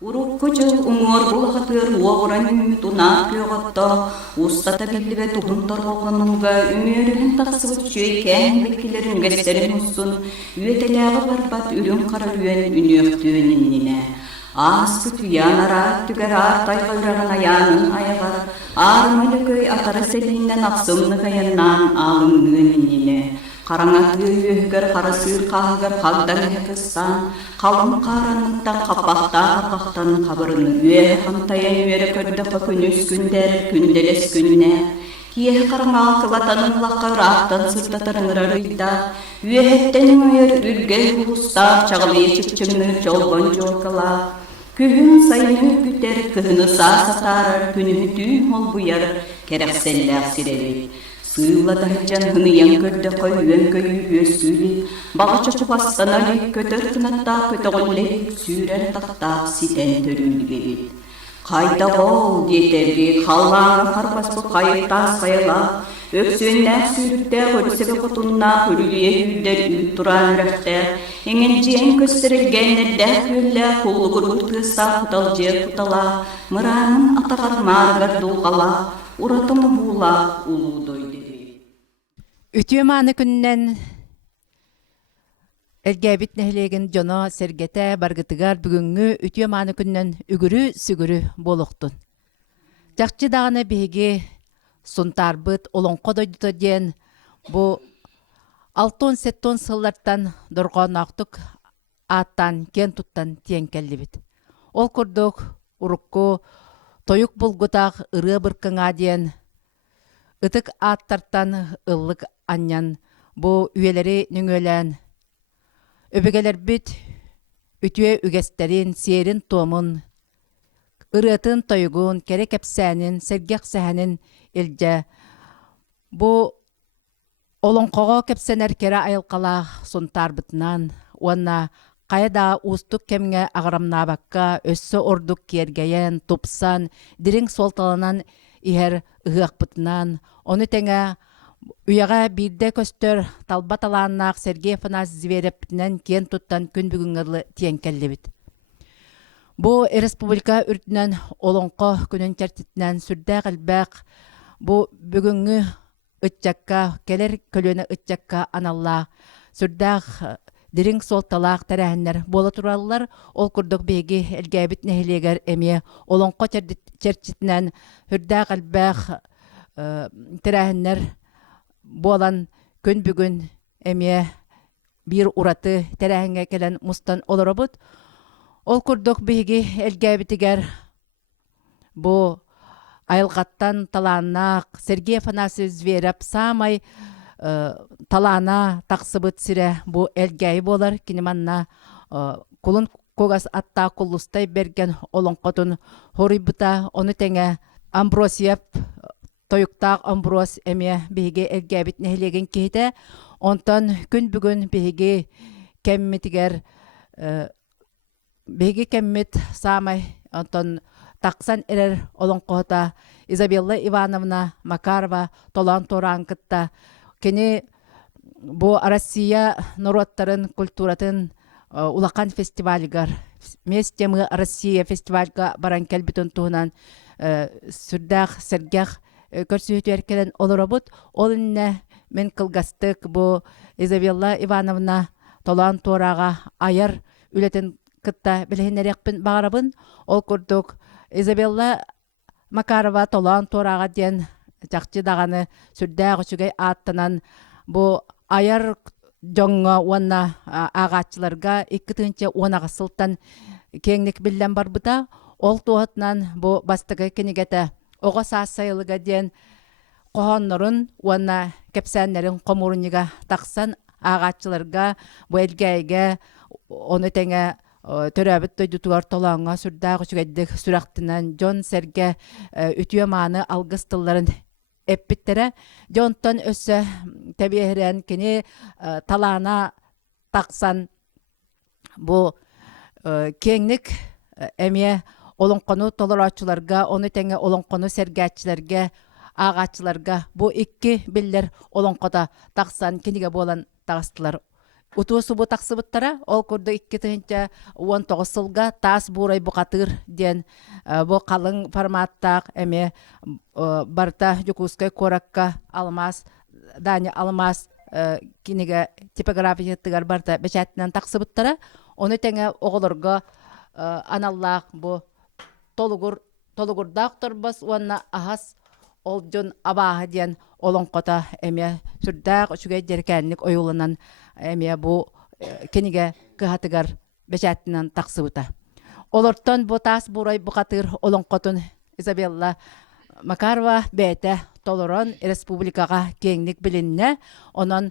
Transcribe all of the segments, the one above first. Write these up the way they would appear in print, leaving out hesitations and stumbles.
Уруккучу умуор булахатыр уогуран үмүт унаат күйөготто устата биллибе тухунтор болгонунга үмүөрүн таксыбыт чүйкэн билкилерин гестерин уссун үетелээга барбат үрүн кара үен үнүөктүөниннине ааспыт уянара түгер аартайгайраган аянын аягар аармалыкөй атара селиннен аксымны каяннаан аалымныөниннине Караңаты үйгер қарасыр қағығыр қағдан әкіссан, қалым қаранықтан қапақта қапақтан қабырыны үйе қамтайын үйері көрді күнүс күндер күнделес күнне. Кие қараңа қылатанын лаққа рақтан сұртатарыңыр арыйда, үйеттен үйер үрге ұлыстар чағылы ечікчіңні жолбон жолқыла. Күхін сайыны күтер күхіні сатарыр күні түн ол бұяр керекселләқ сирелей. Сыйладаржан хыныян көрді қойуен көйі өсүлі, бағычы бастана көтір кынатта көтіғылі сүйрен тақтақ ситен төрілі бейді. Қайда қол детерге қаллаңы қарбаспы қайықта сайла, өксөннәк сүйрікте көрсебе құтынна көріліе үйдер үй тұран рәқтер, еңен жиен көстірілгенлерді көлі қолы құрғыт қыса құтал жер құтала, мұранын атағар марғар долғала, ұратымы була ұлу дойды. Ütüyemaаны күннен элгәбит нәһлеген жоно сергете баргытыгар бүгүнгү ütüyemaаны күннен үгүрү сүгүрү болохтун. Жакчы даганы беги сунтарбыт олонко дойдута ден бу 6-7 сыллардан доргонактык аттан кен туттан тиенкеллибит. Ол курдук урукку тоюк булгутак ыры быркыңа ден ытык аттартан ыллык аннян бу үйелери нүңөлән өбөгелер бит үтүе үгестерин сиерин томун ырытын тойгун керек кепсәнин сергек сәһәнин илже бу олонкого кепсенер кере айылкала сунтарбытынан уанна кайда устук кемге аграмнабакка өссө ордук кергеен тупсан дирин солталанан ихер ыгакпытынан оны теңе уяга бирде көстөр талбат алааннаак Сергей Афанасьевич Зверевнен кен туттан күн бүгүнгө тиенкеллебит. Бу республика үртүнөн олонко күнүн чертитинен сүрдэ калбак бу бүгүнгү ытчакка келер көлөнө ытчакка аналла сүрдэ дирин солталаак тарахыннар бола тураллар ол курдук беги элгәбит нехилегер эме олонко чертитинен хүрдэ калбак тарахыннар болан күн бүгүн эме бир ураты тарахынга келен мустан олоробут ол курдук беги элгәбитигер бу айылгаттан талааннаак Сергей Афанасьевич Зверев самай талаана таксыбыт сире бу элгәй болар кинеманна кулун когас атта кулустай берген олонкотун хорибута оны теңе Амбросиев тойуктаак Амброс эме биге элгәбит нехлеген кейте онтон күн бүгүн биге кеммитигер биге кеммит самай онтон таксан эрер олонкота Изабелла Ивановна Макарова толан торанкытта кени бу Россия народтарын культуратын улакан фестивальгар вместе мы Россия фестивальга баран келбитон туунан сүрдах сергех көрсүтөр келен олоробут ол инне мен кылгастык бу Изабелла Ивановна толан торага аяр үлетен кытта билехинерекпин багарабын ол курдук Изабелла Макарова толан торага ден жакчы даганы сүрдәг үчүгэй аттанан бу аяр жоңга уанна агачыларга 2-10 сылтан кеңник билен барбыта ол туатнан бу бастыгы кенигете ого саасайылыга ден кохоннорун уанна кепсәннәрин комурунига таксан агачыларга бу элгәйге оны теңе төрәбит тойдутугар толаңга сүрдәг үчүгәддик сүрәктинен Жон Серге үтүеманы алгыстылларын эппиттере Жонтон өссө табиерен кини талаана таксан бу кеңник эме олонкону толорачыларга оны теңе олонкону сергәчилерге агачыларга бу икки биллер олонкода таксан киниге болан тагыстылар Утуосу бу тақсыбыттара, ол курду 2019 сылга таас буурай буқатыр ден бу қалың форматтақ эме барта Жукускай коракка алмаз, Дани алмаз кинеге типографиятыгар барта бечәтінен тақсыбыттара, оны тәңе оғылырға аналлақ бу толугурдақ тұрбас, уанна ахас ол жон абаға ден олонқота эме сүрдәқ үчүгей деркәнлік ойулынан эме бу кениге кыһатыгар бечәтинен тақсыбыта. Олортон бу таас бурай буқатыр олонқотун Изабелла Макарова бәйті толорон республикаға кеңлік білінне, онон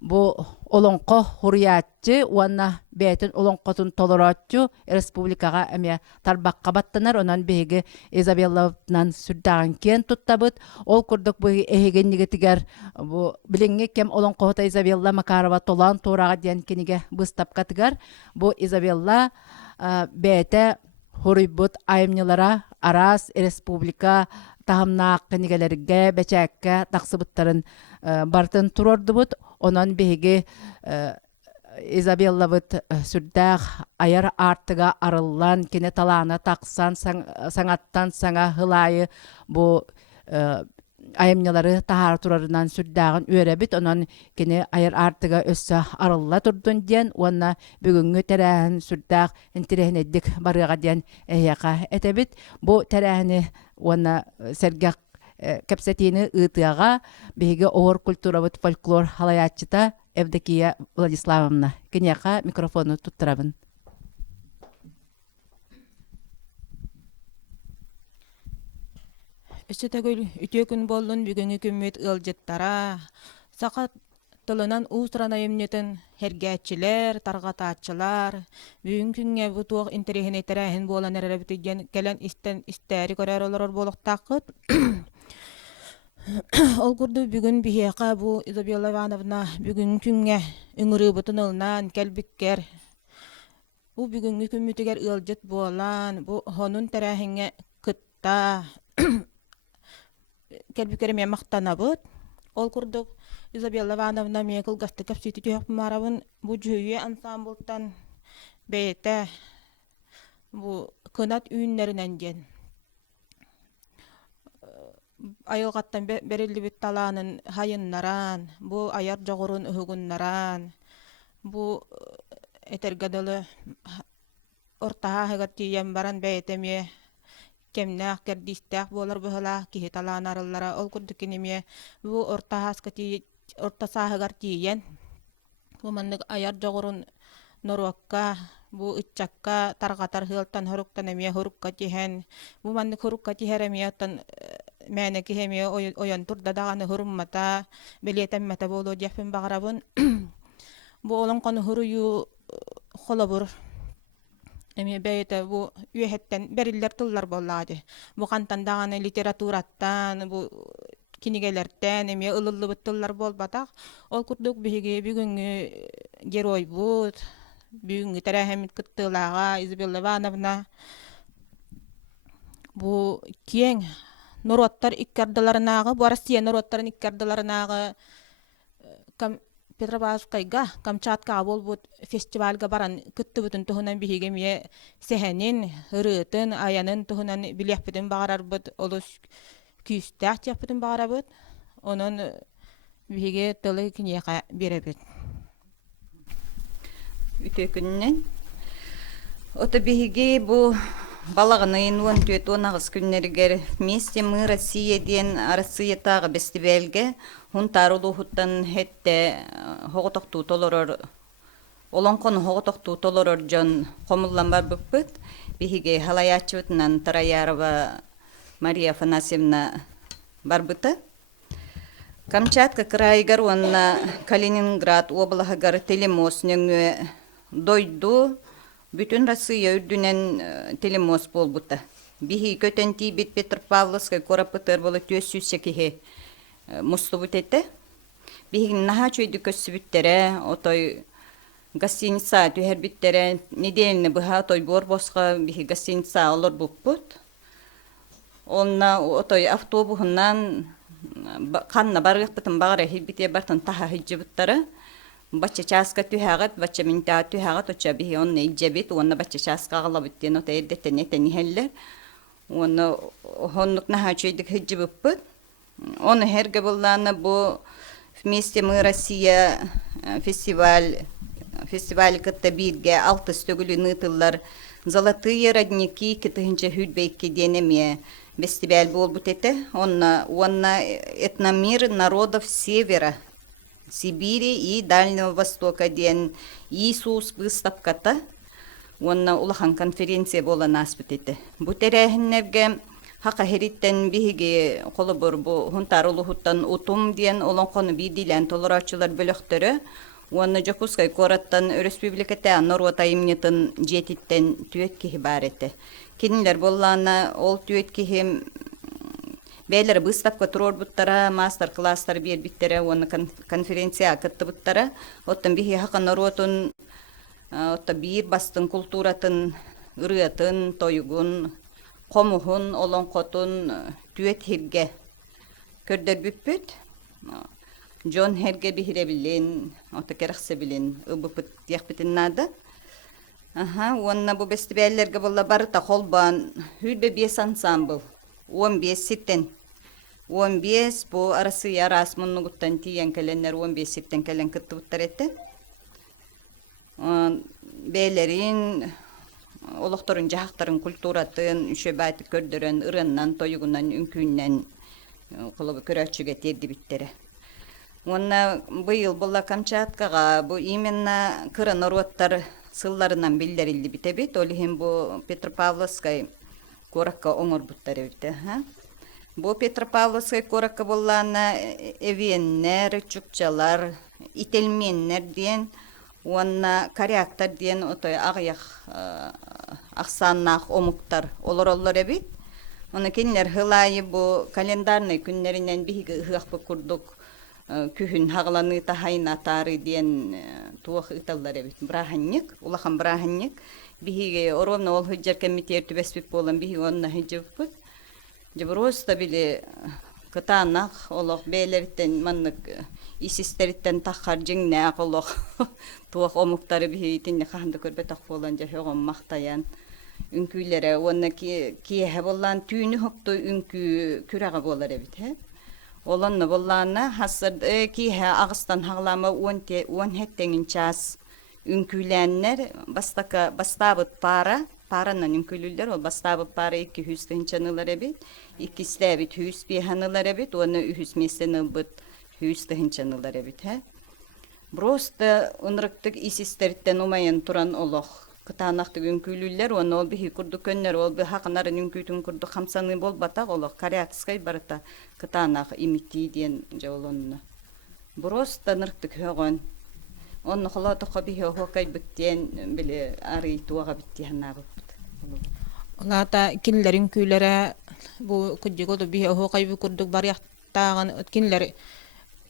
бу олонқо хуриятчы, уанна бәйтін олонқотун толоратчы республикаға әме тарбаққа баттанар, онан бейгі Изабелланың сүрдағын кен туттабыт, ол күрдік бұл әйгеннігі тігер біліңге кем олонқоғыта Изабелла Макарова толан тораға ден кенеге бұстапқа тігер, бұл Изабелла бәйті хурибут айымнылара арас республика тахамнаақ кенегелерге бәчәкке тақсыбыттарын бартын турордубут, онан беге Изабелла бут сүрдәқ аяр артыга арыллан кене талана тақсан саңаттан саңа хылайы бу айымнялары тахар турарынан сүрдәғын өрәбит, онан кене аяр артыга өссі арылла турдун ден, онна бүгінгі тәрәхін сүрдәқ інтерехін әддік барыға ден әйяқа әтәбит. Бу тәрәхіні онна сәргәқ кәпсәтені ытыға беге оғыр культурабыт фольклор халаятчыта Евдокия Владиславовна. Кенеқа микрофону туттырабын. Өсөтөгөл үтө күн боллун бүгүнгү күммөт ылжыттара. Сақат тылынан уустран айымнетін хергәтчілер, тарғататчылар, бүгін күнге бұтуық интерехіне тәрәхін болан әрәбітеген кәлін істәрі көрәр олар болықтақыт. Ол күрді бүгін бігеқа бұл Изабелла Ивановна бүгін күнге үңірі бұтын ылынан кәлбіккер. Бұл бүгінгі күммөтігер ылжыт болан, бұл хонун тәрәхінге кытта кәлбіккеріме мақтана бұд. Ол күрдік Изабелла Ивановна мекіл ғасты кәпсеті түйек марабын бұл жүйе ансамблтан бәйті бұл кынат үйінлерінен ден. Айылғаттан бәрелі біт таланын хайыннаран, бұл аяр жоғырын ұғыннаран, бұл әтергадылы ортаға ғығат түйен баран бәйтеме кемнәқ кәрдістәқ болар бұғыла кейі талан арыллара. Ол күрдікінеме бұл орта сағығар түйен. Бұл маңнық аяр жоғырын норуаққа, бұл үтчаққа тарғатар ғылттан ғыруқтан әме ғырукқа тейен. Бұл маңнық ғырукқа тейер әме оттан мәне кехеме ойон турда дағаны ғырыммата, білетәммәті болу дефін бағарабын. Бұл олың қаны ғырыю қолабыр. Эми бәйті бұл үйәттен бәрілер тұллар болады. Бұл қантан дағаны литератураттан, бұл кинигелерден, эми ылылы бұттылар болбатақ. Ол күрдік бүгінгі герой бұд, бүгінгі тәрәхемет күттілаға Изабелла Ивановна. Бұл кең нұроттар иккардыларынағы, бұл Россия нұроттарын иккардыларынағы Петропавловскайга, Камчаткаға бол бұд фестивальға баран күтті бұтын тұхынан бігеме сәхенін, ұрытын, аянын тұхынан білек бұтын бағарар бұд, олыс күйістәк тек бұтын бағарар бұд, оның біге тылы кінеға бере бұд. Үте күннен. Ота біге бұл балағының 14-19 күннергер вместе мы Россия ден Россия тағы бестибелге хунтар улухуттан хетте хоғытоқту толорор олонқон хоғытоқту толорор жон қомыллан бар бұппыт биһиге халаячыбытынан Тараярова Мария Афанасьевна бар бұты. Камчатка крайгар онна Калининград облағығар телемос нөңі дойду bütün Россия үрдүнен телемос болбута. Бихи көтенти бит Петропавловскай корапытыр болы 400 кихи мустубут етті. Бихи наха чөйді көссібіттере, отой гостиница түйер біттере, неделіні бұға отой бор босқа бихи гостиница олар бұппут. Онна отой автобухынан қанна барғық бұтын бағыра хилбіте бартын таха хиджі бұттары. Бачча часка түһәгәт, бачча минта түһәгәт оча бихи онны иҗәбит, онны бачча часка галабыт ден ота эрдеттен этен хеллер. Онны хоннук нахачыйдык хиҗибиппит. Оны херге булланы бу вместе мы Россия фестиваль кытта бирге алты стөгүлү нытыллар золотые родники китинче хүлбейки денеме фестиваль болбут эте. Онна этномир народов севера Сибири и Дальнего Востока ден Иисус выставката. Онна улахан конференция бола наспыт эте. Бу терехиннерге хака хериттен биһиги колобор бу хунтарулухуттан утум диен олон кону бидилен толорачылар бөлөктөрө. Онна жокускай кораттан республиката Норвата имнетин жетиттен түөт кихи бар эте. Кинилер боллана ол түөт кихи бейлер выставка турорбуттара, мастер-класстар бербиттере, оны конференция кыттыбыттара. Оттан биһи хака Норватын отта бир бастын культуратын, ырыатын, тойгун, комухун, олонкотун түөт хирге көрдөр бүппүт. Джон херге бихире билен, ота керексе билен, ыбыпыт яхпытын нада. Онна бу фестиваллерге болла барыта холбан, хүлбе 5 ансамбл, 15 ситтен. 15 бу арасы ярас муннугуттан тиен келеннер 15 ситтен келен кыттыбыттар этти. Бейлерин, олокторун жахтарын культуратын, үшөбайты көрдөрөн, ырыннан, тойугунан, үңкүүннен, колобу көрөчүгө терди биттере. Онна быйыл була Камчаткага бу именно кыры народтар сылларынан билдерилди битебит. Олихин бу Петропавловскай коракка оңорбуттар эбите. Бу Петропавловскай коракка буллана эвеннер, чукчалар, ителменнер диен, онна коряктар диен отой агыяк аксаннак омуктар олор эбит. Оны кинилер хылайы бу календарный күннеринен биһиги ыхакпы курдук. Күхүн хагланы тахайна тары диен туох ыталлар эбит. Браханник, улахан браханник. Биһиге оровна ол хыджар комитет түбеспит болан биһи онна хыджыбыппыт. Просто биле кытанак олох бейлерттен маннык исистериттен тахар жиңнак олох туох омуктары биһи итинне ханды көрбетак болан жахогон мактаян. Үңкүлере онна кие болан түйүнү хопту үңкү күрага болар эбит. Олонны болланы хасыр кие Агыстан хаглама 10 хеттеңин час үңкүләннер бастабыт паранан үңкүлүллер ол бастабыт пара 200 тынчанылар эбит 2 сләбит 100 биханылар эбит оны 100 месени бит 100 тынчанылар эбит. Просто унрыктык исистерттен умайын туран олох кытанактык үңкүлүллер оны ол бихи курду көннөр ол би хакынарын үңкүтүн курду хамсаны болбатак олох корякскай барыта кытанак имити диен жолонну. Просто нырктык хөгөн. Онны холотоко бихи хокай биттен биле ары туага битти ханабыт. Олата кинилер үңкүлөрө бу кыджыгоду бихи хокай бу курдук барыяктаган кинилер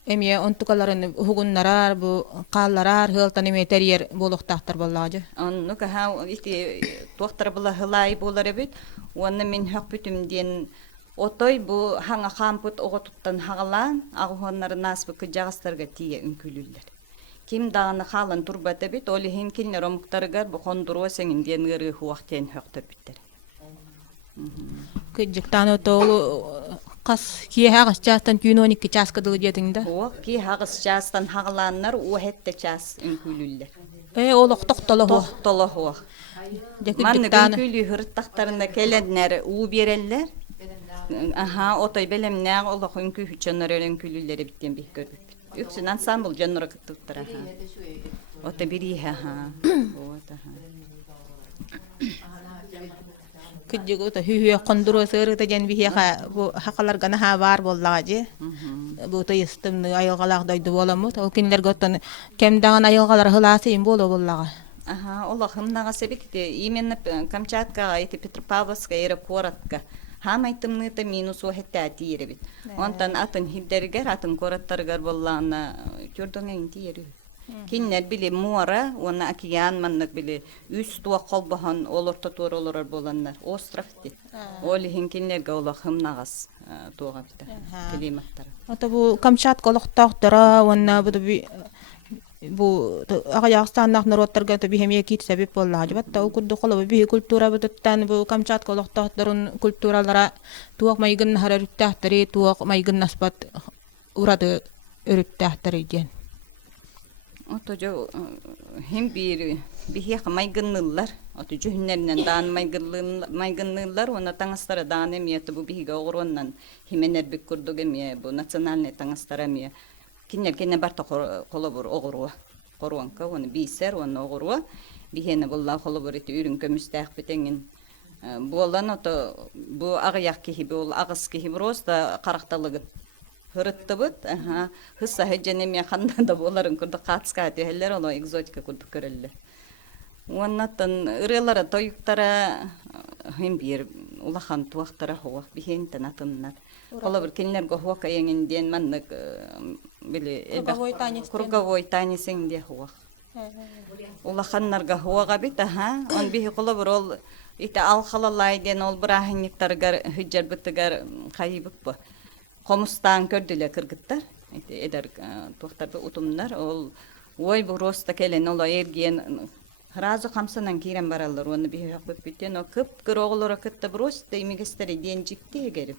эмие онтукаларын хугуннарар бу калларар хылтан эме терьер болохтактар боллажы. Онну ка ити токтор була хылай болар эбит. Онны мен хөкпүтүм ден отой бу хаңа хампут оготуттан хагалан агыхоннары насбы кыжагастарга тие үңкүлүллер. Ким даганы халын турбат эбит, оли хин кинлер омуктарыгар бу хондуро сеңин ден гыры хуактен хөктөр биттер. Кыджыктан отолу кас кие хагас частан күнөникки часкадылы жетиңде. О, ки хагас частан хагаланнар о хетте час үңкүлүллер. Олох токтоло. Токтоло. Манны үңкүлү хырттактарында келеннер у береллер. Отой белемнәг олох үңкү хүчөннөр үңкүлүллер биттен бих көрбүт. Үксүн ансамбл жоннор кыттыктыр. Ота бири Кыджыгыта хүйе кондуро сырыта жен бихиха бу хакалар гана ха бар боллажы. Бу тыйстымны айылгалагдайды боламыт. Ол кинилер готтон кем даган айылгалар хыласыйын боло. Олох хымнага себекте именно Камчаткага эти Петропавловска аэропортка хамайтымныта минус охеттати еребит. Онтан атын хиддергер атын кораттаргар боллана көрдөнгөн тиери. Киннер биле мора, оны океан маннык биле үс туа колбахан олорта туоролор боланнар. Остров ди. Оли хинкиннерге олох хымнагас туага бите. Климаттар. Ата бу Камчатка олохтоктора, онна бу bu Ağayağıstannak narodtarga da bihemiye kit sebep bolla hajabatta o kuddu qolobu bihi kultura bututtan bu Kamchatka oloqtoqtorun kulturalara tuaq maygın hararüttähteri tuaq maygın nasbat uradı örüttähteri diyen. Otojo hem bir hiyaq maygınlılar. Otojo hünlerinden dağın maygınlılar ona tanıstara dağın emiyeti bu bihiga oğruandan himener bir kurduk emiye bu nasyonalne tanıstara emiye. Kinler barta kolobur oğruwa. Koruanka onu biser onu oğruwa. Bihene bulla kolobur eti ürünke müstahak bitengin. Bu olan oto bu ağayak kihibi ol ağız kihibi rosta karaktalıgı. Hırıttıbıt, hıssa heccenemiye kanda da boların kurdu katska diyorlar onu egzotika kurdu körelle. Ondan ırılara toyuktara hem bir ulahan tuaktara hoğak bihenten atınlar. Ola bir kinler gohwaka yengen manlık bile kurgavoy tanesen diye hoğak. Ulahanlar gohwaka bit on bihi kola bir ol ite alhalalay den ol brahinliktar hiccer bitigar kayıbık bu. Komustan kördüle kırgıttar. Eder tuaktarda utumlar ol oy bu rosta kelen ola ergen razı kamsanan kiren barallar onu bir hak bitten o kıp kıroğlara kıtta rosta imigesteri diyen cikti egerim.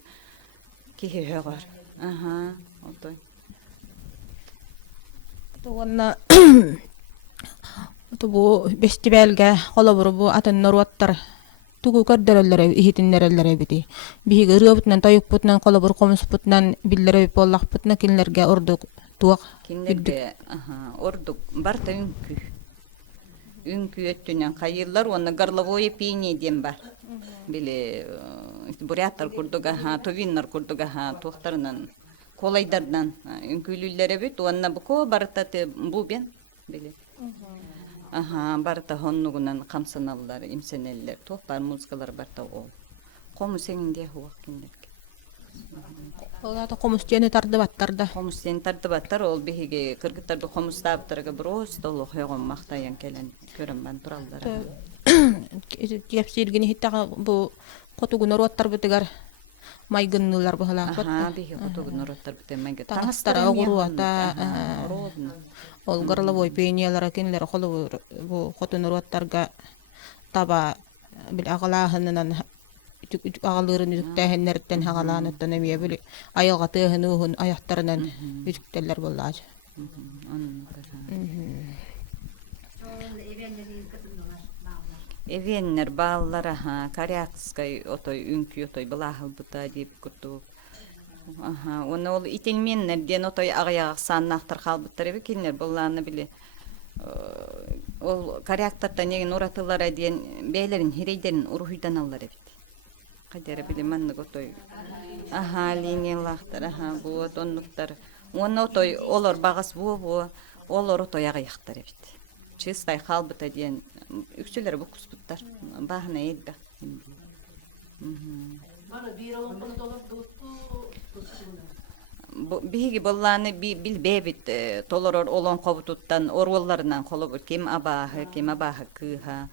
Ki hegar. Aha, otoy. Tuonna bu festivalga qolobur bu atın norwattar tugu körderellere ihitinnerellere biti. Bihi gırıbıtnan tayıkputnan qolobur qomusputnan billere bollaqputna kinlerge orduk tuaq. Kinlerge orduk barta ünkü. Ünkü öttünen kayırlar onu garlavoy pini diyen bar. Bile buryatar kurduga tovinnar kurduga tuaqtarından kolaydardan ünkülüllere bit onu bu ko barta bu ben bile. Barta honnugunan kamsanallar, imseneller, tohbar muzgalar barta o. Komu senin diye huak kinlerge. Ola da qomus jene tardı battarda. Komus sen tardı battar ol bihige kırgıttarda komus tabtarga bros dolu hegon maqtayan kelen körüm ben turallara. Yapsirgini hitta bu qotugu norwattar bitigar maygınlılar bu hala. Bihi qotugu norwattar bitem maygı. Tanastara oğruata ol garlavoy peyniyallara kinler qolobur bu qotu norwattarga taba bil aqlahından ağalırın yüzüktähenlerden hagalanıttan emiye bili ayağa tığınuhun ayaktarından yüzükteller bollaç. Evenler bağlara karyakskay otoy ünkü otoy balahıl buta deyip kurdu. Onu ol itelmenler den otoy ağayağı sannaqtar qalbıttar ebe kinler bollağını bile ol karyaktardan egen oratılara diyen beylerin hireyderin uruhuydan allar ebe. Kadere bile manlık otoy. Liniyalaqtar bu tonluktar. Onu otoy olor bağız bu olor otoy ağayaqtar ebe. Çыстay qalbıta diyen üksüleri bu kusputtar. Bahına edbek. Bihigi bollağını bil bebit toloror olan kovututtan orvallarından kolobur. Kim abahı kıha.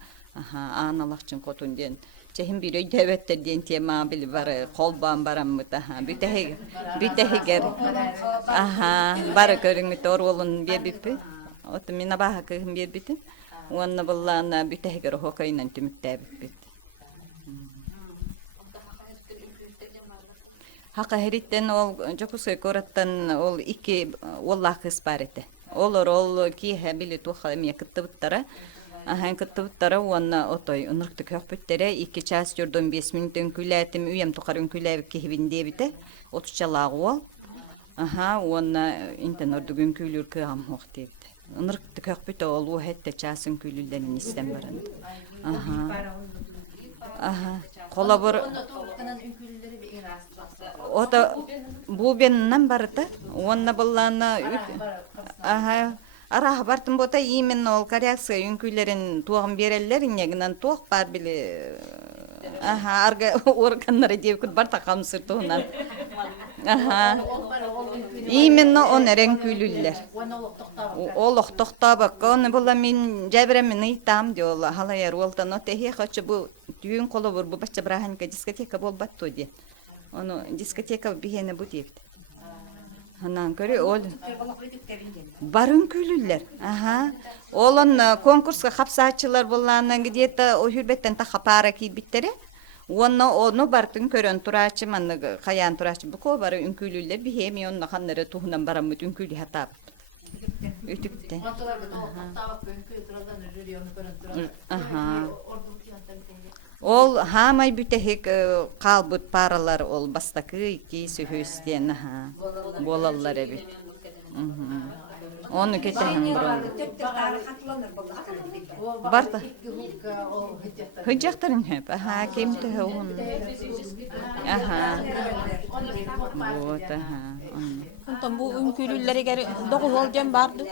Analaqçın kotun diyen. Çehin bir ödevettir diyen tema bil var kolban baram mı daha. Bütehiger. Barı körüngüt orvalın bir bipi. Otu min abahı kıhın bir bitin. Onu bollağına bütehiger hokayla tümüttebip bit. Haka heritten ol jokusay korattan ol iki wallah kısparete. Ol ki bili tuha miye kıttıbıttara. Kıttıbıttara ona otoy unurktu köpüttere 2 ças jordum 5 minutun kületim üyem tukarın külev kihvinde bite. Otuçalağı ol. Ona inten ordugün külür kıham hoqti. Unurktu köpütte ol o hette çasın külüllerin istem barand. Kolabor o da bu benden barıta ona ballana ara bartın bota yemin ol karyaksa ünkülerin tuğum bereller ineginen tuğ bar bile arga organları diye kut barta kamsır tuğunan yemin on renkülüller oluq toqta bak onu bulla min jabremin itam diyorlar halaya roltan o tehi kaçı bu düğün kolabor bu başça brahanka diskoteka bol batto diye. Onu diskoteka bihene bu diyekti. Hanan göre ol. Barın küylüller. Aha. Olan konkurska kapsaçılar bollandan gidiyette o hürbetten ta kapara ki bittere. Onu bartın körön turaçı manı kayan turaçı bu ko barı ünkülüller bir hemi onna kanları tuhunan baramıt ünkülü hatap. Ütüpte. Aha. Ol hamay bütehik kalbut paralar ol bastakı iki sühüsten aha. Bolallar ebi. Onu ketehem bro. Barda. Hıcaktarın hep. Aha kimte hon. Aha. Bot aha. Ondan bu ünkülülleri geri dokuz olcan bardı.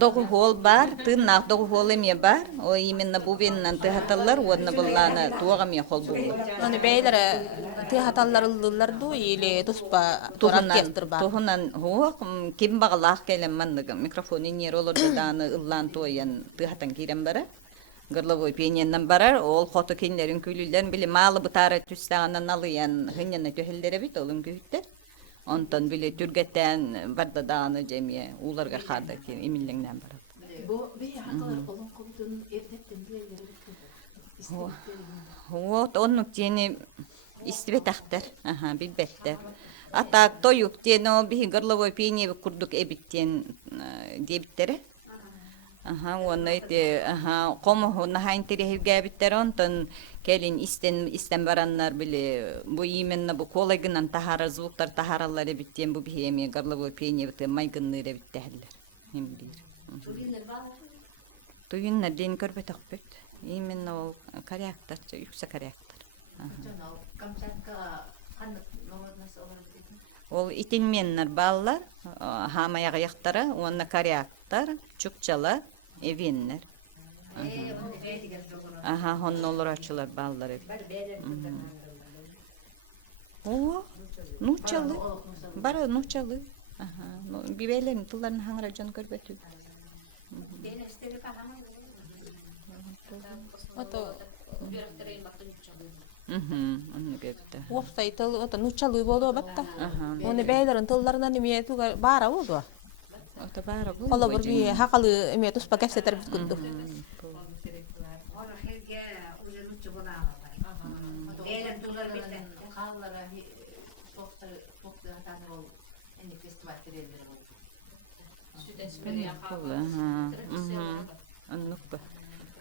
Dogu hol bar, tırnak dogu hol emiye bar. O iminna bu beninden tıhatallar, ona bullana tuğam ya hol bu. Onu beylere tihatallar ıldılar du ile tuspa torak geltir bar. Tuhunan huwa kim bağlaq gelen mandıga mikrofonu yer olur da dağını ıllan toyan tıhatan kiren bara. Gırla boy peynenden barar, ol xotu kinlerin külüllerin bile malı bıtara tüstağından alıyan hınyana töhellere bit olun gühütter. Ondan bile türgetten barda dağını cemiye ularga xarda ki emillenden barar. Bu bir hakalar olan koltuğun evdetten diğerleri Вот оннук тени истибетахтар. Ага, билбеттер. Атак тоюк тени о бихи горловой пение курдук эбиттен дебиттере. Ага, оны эти, ага, комоху нахайн терехилге биттер онтон келин истен бараннар биле бу именно бу колагынан тахара звуктар тахаралар эбиттен бу бихи эми горловой пение бите майгынныр эбиттехилер. Хим бир. Туюннар ден көрбөтөк бит. Именно ол коряктар, yüksek коряктар. Ол итилменнер баллар, хамая аяктары, онна коряктар, чукчалар, эвеннер. Aha, honnolar açılar ballar. O, nuçalı. Bara nuçalı. Aha, bibelerin tıllarını hangra can körbetü. Ото Onu göpte. Уоптай тыл ото нучалый болду батта. Aha. Оны бейлерин тылларынан эме туга бара болду. Ota bara bu. Кола бир би хакалы эме туспа кепсетер бит күндү.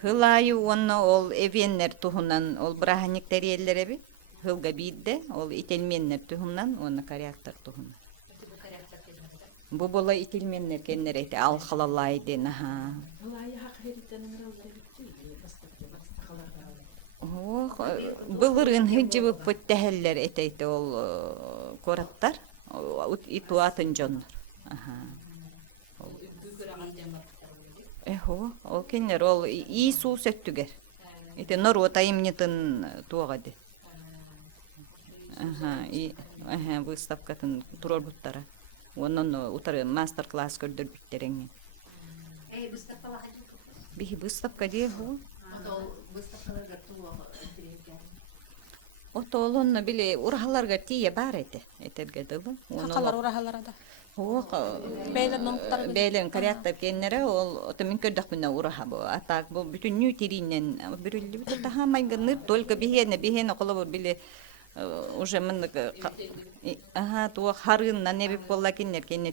Hılayı onu ol evenler tuhunan ol brahanikler yerlere bi. Hılga bidde ol itelmenler tuhunan onu karyaktır tuhunan. Bu bola itelmenler kendiler ete al halalaydı naha. Bılırın hıcıbı pütteheller ete ol korattar. İtu atın jonlar. Aha. Eho, o kenler ol iyi su söktüger. İte nor otayım nitin tuğadı. Aha, aha bu stavkatın turor buttara. Onun utarı master class gördür bitterengi. Bihi bu stavka diye bu. O tolun bile urhalarga tiye barete etergedalı. Хакалар урахалара да. Beyler noktar. Beylerin kariyatlar kendileri otomin kördakmına uraha bu. Atak bu bütün nü tirinden bürüldü. Bu daha maygınır. Tolga bihene kolabur bile уже мындык aha туа харынна небип болла кинер кене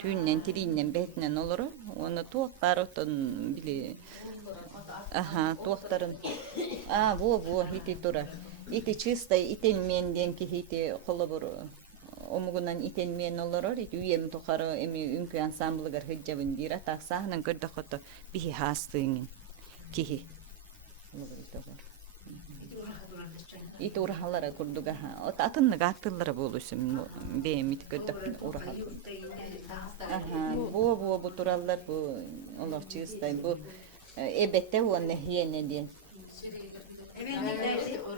түйүннен тириннен бетинен олору оны туактар отон били aha туактарын во хити тура ити чистай ителменден ки хити колобур омугунан ителмен олорор ити үйем тохары эми үңкү ансамблыгар хыджабын бира так сахнан көрдөкөтө бихи хастыгын кихи İti urahalara kurduga ha. O atın gatıllara boluşum benim it gördük urahal. Aha, bu turallar bu Allah çığıstay bu ebette o ne hiyene diye.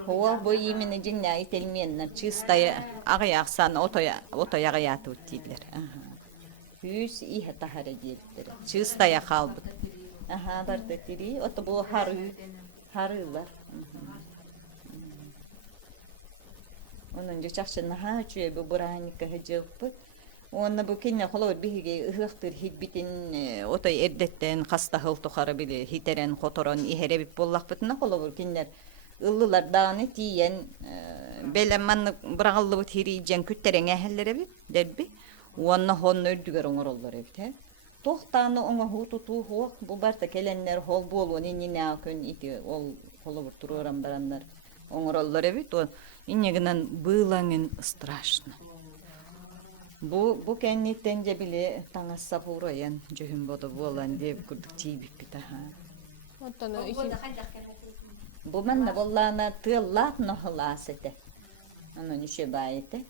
Hova bu yemini cinna itelmeyenler çığıstay ağayaksan otoya gayatı uttiler. Aha. Hüs iyi tahare diyetler. Çığıstaya kalbıt. Aha barda tiri oto bu harılar. Onun çakçını ha çüye bu burahanika hıcıqpı. Onu bu kinne kolor bihige ıhıktır hibbitin otay erdetten hasta hıl tokarı bile hiteren kotoron ihere bip bollak bitine kolor kinler ıllılar dağını tiyen belen manlı bırağıllı bit hiriyen kütteren ehellere bip derbi onu hon ördüger oңороллар evte tohtağını ona hututu hoq bu barta kelenler hol bolu ninine akön iti ol kolor tururam baranlar oңороллар evit o inneginen bıılangın страшно. Bu kennetten bile taŋassa puurayan jöhüm bodu bolan diye kurduk tiibip bit aha. Оттон ишин Bu manna bollana tığıllat nohlasete. Ana nüşe bayete.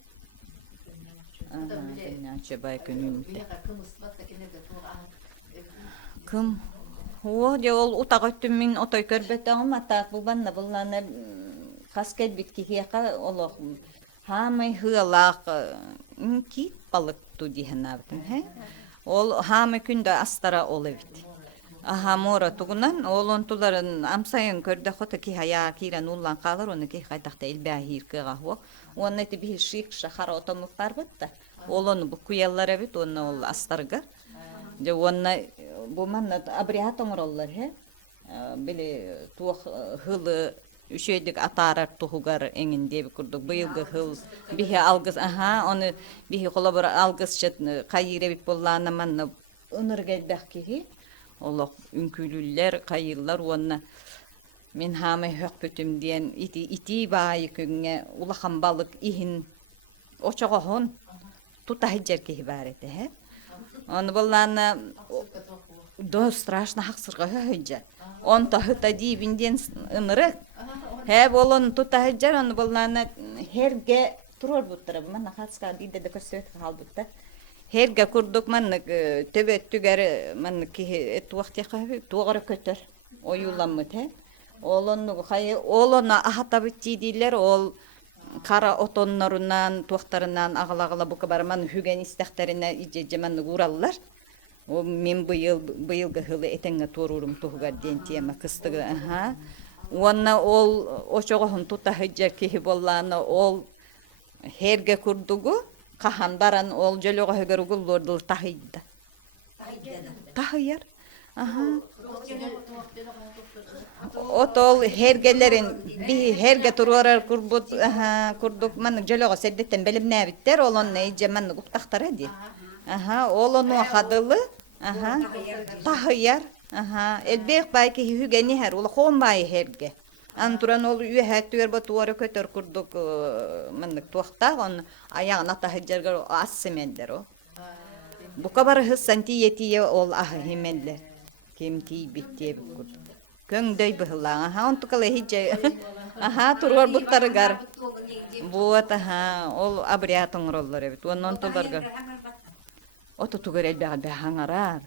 Aha, nüşe bay könümte. Kım? O de ol utaq öttüm min otoy körbete ama tak bu manna bollana kasket bitki hiyaka oloq. Hamay hığalaq ki balık tu dihenabdın he. Ol hamay künde astara olevit. Aha mora tugunan olon tuların amsayın körde xota ki haya kiran ullan qalır onu ki qaytaqta ilbahir kığa ho. Onu eti bir şik şahara otomuk barbatta. Olonu bu kuyallara bit onu ol astarga. Je onu bu manna abrihat omrollar he. Bile tuğ hılı üşedik atarar tuğugar engin diye kurduk. Bıyılgı hıl bihi algız aha onu bihi kolabor algız şet kayire bip bollana manna ınır gelbek ki. Allah ünkülüller kayırlar onu men hame hökpütüm diyen iti bayi künge ulakan balık ihin oçağa hon tutahıcer ki ibarete he. Onu bollana do страшно haqsırga höhüce. On tahıta dibinden ınırık. He bolon tutahıcer onu bollana herge turur buttarı. Mana hatska dide de kösöt halbutta. Herge kurduk manık töbet tüger manık ki et vakti kahve tuğara kötür. O yulanmıt he. Olonu hayı olona ahata bittiler ol kara otonlarından tuğtarından ağla bu kadar man hügen isteklerine iyice manık urallar. O men bıyılgı hılı etenge torurum tuğgar dentiyeme kıstığı aha. Ona ol oçoğun tutahıcer ki bollana ol herge kurdugu kahan baran ol jölöge höger gullordul tahıyda. Tahıyar. Aha. Otol hergelerin bir herge tururar kurbut aha kurduk man jölöge seddetten belim näbitler olon neyce man uktaqtar edi. Aha olonu hadılı. Aha. Tahıyar. Aha elbek bayki hügeni her ol xonbay herge. Anturan ol üye hättüger bu tuara kötör kurduk manlık tuaqta on ayağına tahıjargar as semender o. Bu kadar hız santiyetiye ol ah himeller. Kim ti bitti kurduk. Köngdöy bıhla aha on tukala hice. Aha turuar buttargar. Bu aha ol abriyatın rollar evet. Ondan tulargar. Oto tugar elbağ hangarar.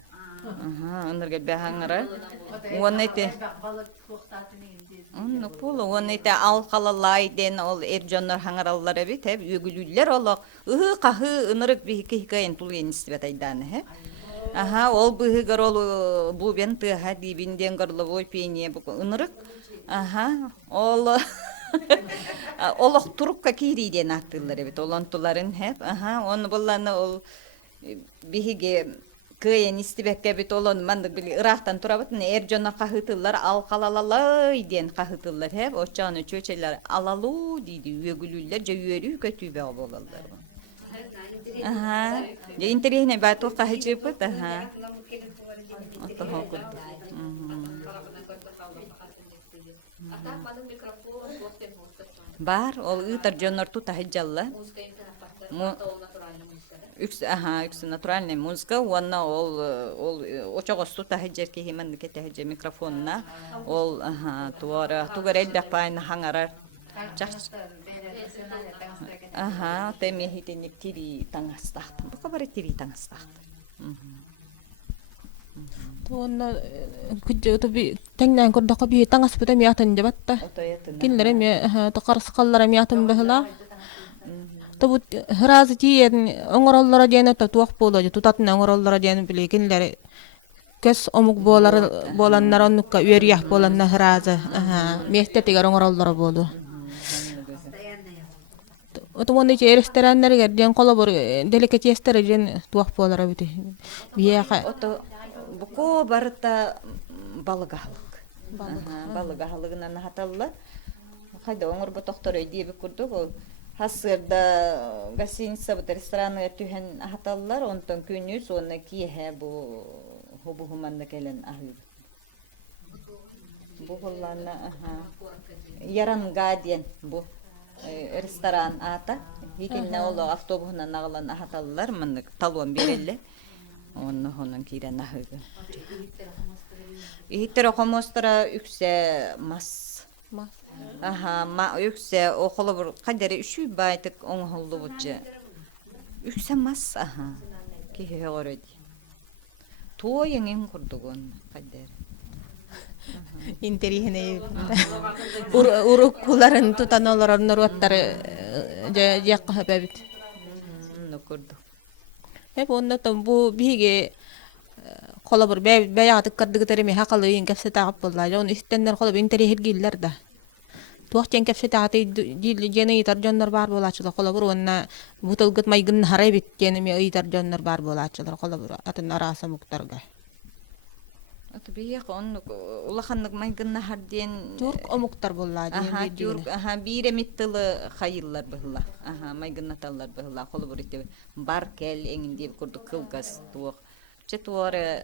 Aha onlarga behangarar. Onete onu pulu onete alqalalayden ol erjonlar hangarallar bit hep ügülüller ola ıhı qahı ınırık bir hikayen tulgen istibetaydan he. Aha ol bıhı garol bu ben tı hadi binden garlı boy peniye bu ınırık. Aha ol oloq turupka kiriden attılar bit olontuların hep. Aha onu bollarına ol bihige kıyen istibekke bit olon mandık bili Irak'tan turabatın erjona qahıtıllar alqalalalay diyen qahıtıllar hep oçağını çöçeler alalu dedi üyegülüller jöyörü kötübe olallar. Aha. Ya interihne batu qahıcıpıt aha. Oto hokurdu. Bar ol ıtar jonor tutahıcalla. Üksü naturalne muzika, ona ol oçağıstu tahıcer ki hemen ketehece mikrofonuna, ol tuara tugar elbek payına hangarar. Aha, temi hitenik tiri tangastahtım. Bu kadar tiri tangastahtım. tuonna kujja tabi tengnan kodda qabi tangas putam yatan jabatta. Kinlere mi taqars qallara mi yatan bahla. Tabu hırazı tiyen oңороллора jene ta tuaq bolo je tutatna oңороллора jene bilekinlere kös omuk bolanlar onnukka üeriyah bolanna hırazı. Mehte tigar oңороллора bolu. Otomonda ki restoranlar gerden kolabor delikatesler gen tuaq bolara biti. Biyaqa Ото буко барыта балыгахлык. Балыгахлыгынан хаталла. Хайда оңор бу доктор өйдү курдук. Ол хасырда гостиница бу рестораны түһен хаталлар. Онтон күнүс оны кие бу хобу хуманда келен ахыл. Бу холлана Яранга диен бу ресторан ата. Хикинне ол автобусунан нагылан хаталлар. Мындык талон береллер. Onun kiren ahıgı. İhtir okumostara ükse mas. Aha, ükse okulu bir kaderi üşü baytık onu hullu bucu. Ükse mas aha. Kihe oradi. Tuo yengin kurdugun kaderi. interihene urukkuların tutan olaran norvatları yakqa hababit. Onu kurdu. Hep onda tam bu bige kolabor bayağı kardığı terimi hakalı in kapsa taqap bolla. Onu istenler kolabor interihir giller da. Tuaqten kapsa taqati jeni tarjonlar bar bolaçılar kolabor onna butulgut maygın haray bitken mi ay tarjonlar bar bolaçılar kolabor atın arasa muktarga. Ata biyaq onu ulaqanlık maygın nahar diyen Turk o muktar bolla aha diye. Türk aha bire mittilı hayıllar bıhla. Aha maygın natallar bıhla. Kolabor ite bar kel engin diye kurduk kılgaz tuaq. Çetuara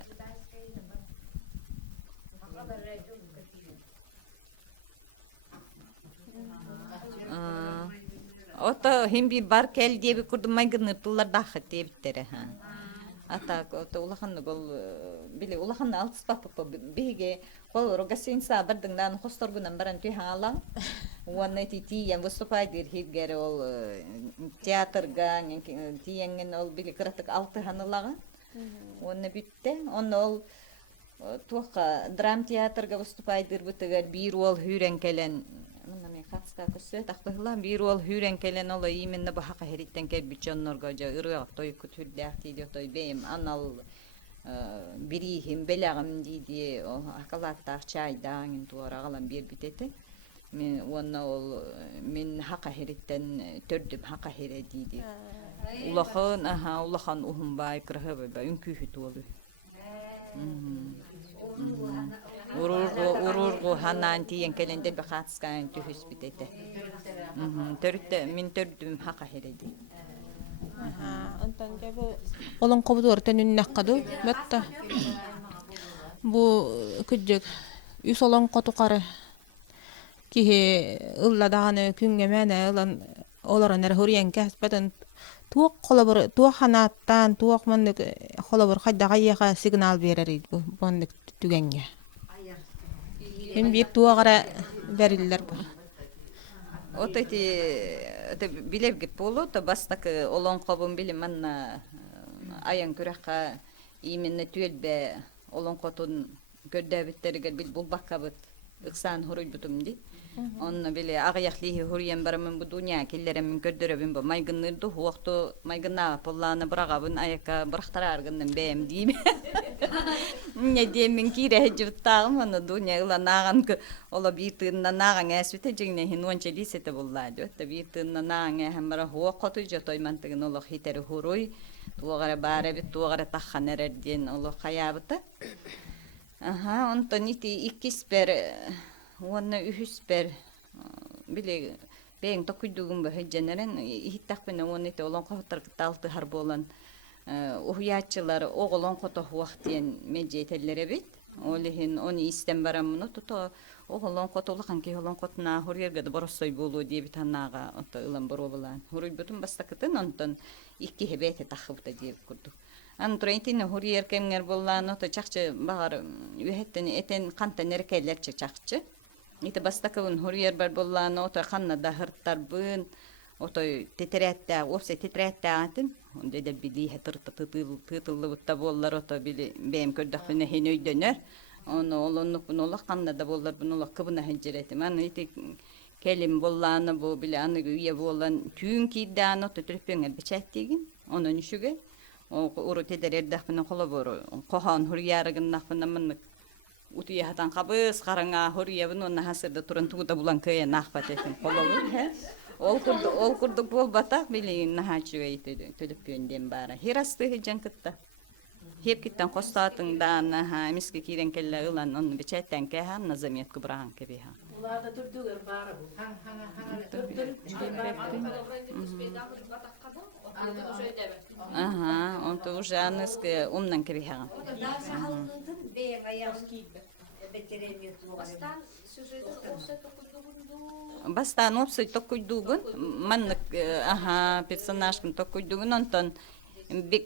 Ota hem bir bar kel diye bir kurdum maygın nırtıllar dahi diye bittere ha. Ata ota ulaqanlı gol bile ulaqanlı altıs papa bige gol rogasin sa bardından hostorgunan baran tüy halan. Wana titiyen vыступайдыр хидгер ол театрга тиенген ол били кыраттык алты ханылага. Оны битте. Оны ол туакка драм театрга выступайдыр бутыгар бир ол хүрен келен мына мен хатска көсө тактыла бир ол хүрен келен ол именно бу хака хериттен кел бичоннорго жа ырыак той күтүлдәк диде той бем анал бири хим белагым диди акалатта чайдан туара галан бир битете. Мен оны ол мен хака херitten төрдүм хака хере диди. Улахан ухумбай кырхыбы үнкүхү толу. Урургу ханан тиен келенде бе хатскан түхүс битете. Мен төрдүм хака хере ди. Ondan da bu olan kobudu orten ünne kadu batta bu kücük üs olan kotu karı ki ılla dağını küngemene ılan olaran er huriyen kesbeden tuğ kolabor tuğ hanattan tuğ mandık kolabor hayda gayyaga signal verir bu mandık tügenge hem bir tuğ kara veriller bu. Отети билеп гит болу та бастак олон кобун билим манна аян күрәккә именно түлбе олон котун көрдөбиттерге бил булбаккабыт ыксан хуруй бутумди онна биле агыяклихи хуриен барамын бу дөнья киллерем көрдөрөбүн бу майгыннырды хуакту майгына полланы брагабын аяка брахтараргынын бем дийм не демен кире жуттагым аны дөнья ыланаган ола бир тыынна наган эсвите жеңне хинуанча лисете буллады өттө бир тыынна наган хамара хуакоту жотой мантыгын ола хитери хуруй тугара баре бит тугара таханерден ола хаябыта aha onton iti ikkisper Уонна үхүспер биле бең токуйдугун ба хедженерен ихтакпен уоннете олон коттар талты хар болан уяачылар оголон кото хуактен межетеллере бит олихин они истен барамыны тото оголон котолукан ки олон котна хурьерге да боросой болу диye бит анага ото ылан боробулан хуруй бутун бастакытын онтон икки хебете тахыбыта диye курду антрентин хурьер кемгер боллан ото чакчы багар үхеттен этен кантен эркелерче чакчы Ите бастакын хурьер бар боллан ото ханна да хырттарбын ото тетеретте опсе тетеретте атын онде да биди хетырты тытылы бутта боллар ото били бем көрдөкүнө хенөйдөнөр оны олоннукун ола ханна да боллар буну кыбына хенжерети мен ите келим болланы бу биле аны үйе боллан түн кийдан ото төрпөңөр бечеттигин оны нүшүгө уру тетерердакпын колобору кохан хурьярыгыннакпын мен Утия хатан кабыз караңа хория буну на хасырда туран тууда булан кыя нахпат этин кололу Ol kurduk bol batak bilin nahaçı tölüp yönden bara. Hirastı hıcan kıtta. Hep gitten kostatından ha miski kiren kelle ulan onu biçetten ke ha nazamiyet kubrahan ke biha. Ulada durdugar bara bu. Aha, on to ujanız ke umnan ke biha. Bastan opsy tokkuydugun manlık aha personajın tokkuydugun ondan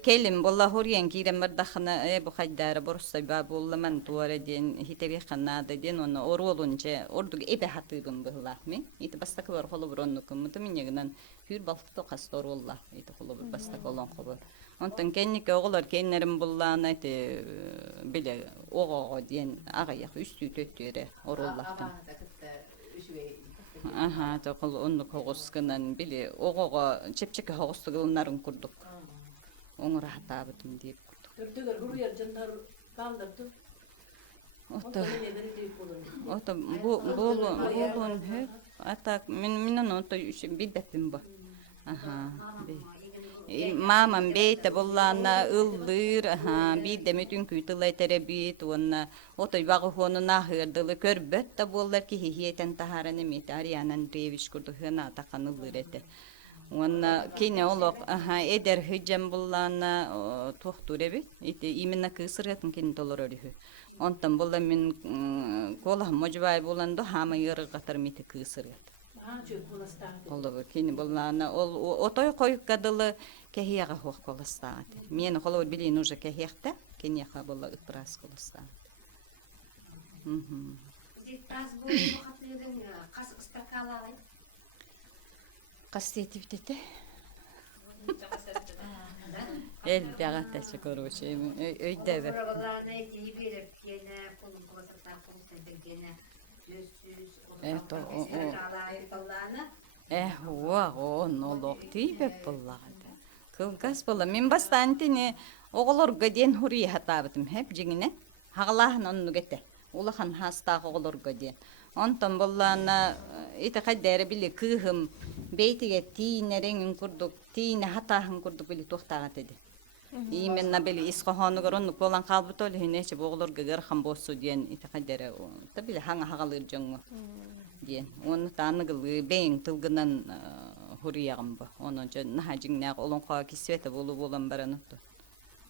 kelim bolla horiyen kirem bardaxna bu haydara borsa babulla man tuara den hiteri xanada den onu orolunca ordug ebe hatırın bıhlahmi iti bastak var holo bronnukum mutuminegnan hür baltı qastor wallah iti holo bastak olan xobor ondan kennik oğlar kenlerim bullana iti bile oğo den ağayak üstü töttere orollahtan aha taqul onnu qoğuskunan bile oğo çepçeke hoğuskulanların kurduk. Onu rahatabıdım deyip kurduk. Durdugar huruyar jannar kaldırdı. Ota bolun hep atak minan ota biddettim bu. Aha. Mamam beyte bollana ıldır aha bir de bütün kütüle terebit ona ota bağı honu nahırdılı körbet de bollar ki hiyeten taharane mitariyanan reviş kurdu hına takanılır ete. Ona kine olok aha eder hicem bullana tohtur evet ite imina kısır yatın kine dolor ölühü ondan bulla min kolah mojvay bulanda hama yarı qatar mite kısır yat olur kine bullana otoy koyup kadılı kehiyaga hoq kolastat men holor bilin uje kehiyakta kine ha bulla ıpras kolastat Diktas bu hatırladın kas ıstakalalı. Kastetivtete. El biagata çikoruçe öyle be. Evet o. O no lokti be bullagada. Kılgas bulla min bastantini oğlor gaden huri hatabadım hep jigine. Haglahan onu gete. Ulahan hasta oğlor gaden. Ondan bullana ite kaddere bile kıhım beytige tiine rengin kurduk tiine hatahın kurduk bile tohtagat dedi. İmen nabeli iskohonu goronu polan kalbutol hineçe boğulur gıgır ham bosu diyen ite kaddere tabi hanga hagalir jongu diyen. Onu tanıgılı beyin tılgınan huriyagım bu. Onu can nahajing naq olon qawa kisvete bolu bolan baranıttı.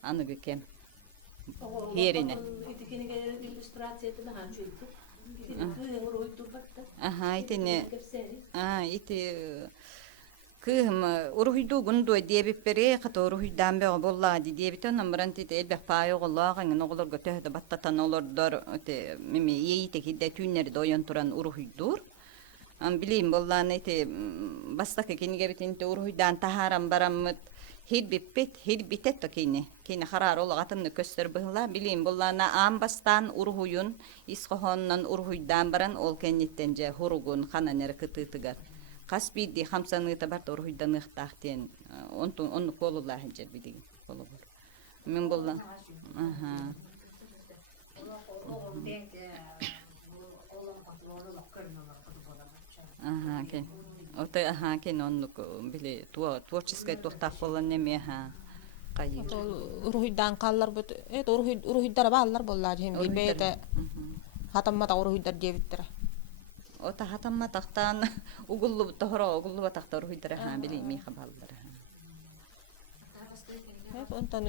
Anıgı kem. Herine. İtikine illüstrasyonu ha çünkü. Aha itine iti kıhım uruhuydu diye bir pere kat uruhuydan be bolladi diye bir tane maranti de elbek payo Allah'ın oğullar götürdü battatan olurdur te mimi yeyite kidde tünleri doyan turan uruhuydur bileyim bollan ite bastak kini gebitin te uruhuydan taharam baramıt Hilbitet to kini harar ola atını köster bıhla bileyim bullana ambastan uruhuyun iskohonnan uruhuydan baran ol kennittence hurugun xananer kıtıtıgar kasbi di hamsanı tabart uruhuydan ıhtahten onu kolullah hıncer bileyim kolulur min bulla aha aha ken Ota aha ken onluk bile tuoçiskay tohtak bolan neme ha kayır. Uruhuydan kallar but et uruhuydara ballar bollar hem bir bete hatammata uruhuydar debittir. Ota hatamma taktan ugullu tahra ugullu batakta uruhuydara ha bile mi haballar ha. Hep ondan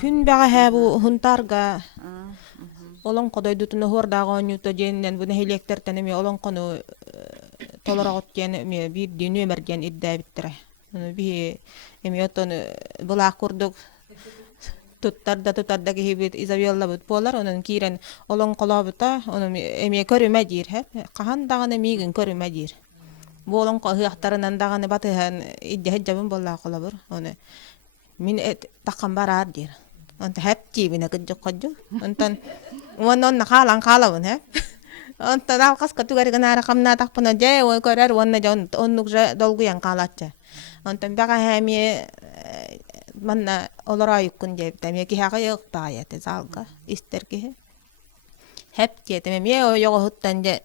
gün baga ha bu huntarga olan kodoy dutunu hordaga nyuta jenden bu helekter tanemi olan konu toleragot gen bir dünü emergen iddia bittire. Bir emiyoton bulak kurduk tuttar da gibi izabiyalla bit polar onun kiren olan kolabıta onun emiye körüme dir hep kahan dağına migin körüme dir. Bu olan hıyaktarından dağına batıhan iddia hecabın bolla kolabır onu min et takam barar dir. Onta hep cibine kıcık kıcık. Ontan onun nakalan kalabın hep. Onta dal kas katugar ganara kamna takpana jay o korar wonna jon onnuk dolgu yang kalatcha. Onta baka hamiye manna olara yukun jeb tamiye ki haga yok tayete zalga ister ki. Hep jeteme miye o yogo huttan je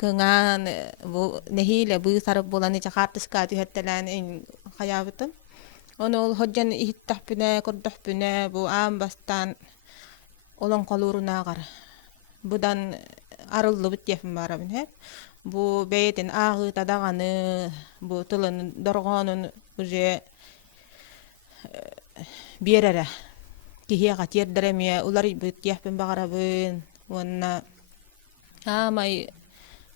kıngан bu nehiyle bu sarıp bolan içe kartışka tühettelän en hayabıtım. Onu ol hoccan ihittahpüne, kordahpüne bu ambastan olan koluruna gar. Budan arıllı bit yapım barabın hep. Bu beytin ağı tadağanı, bu tılın dorğanın uje birere. Kihiye gatyer deremiye ular bit yapım barabın. Onna amay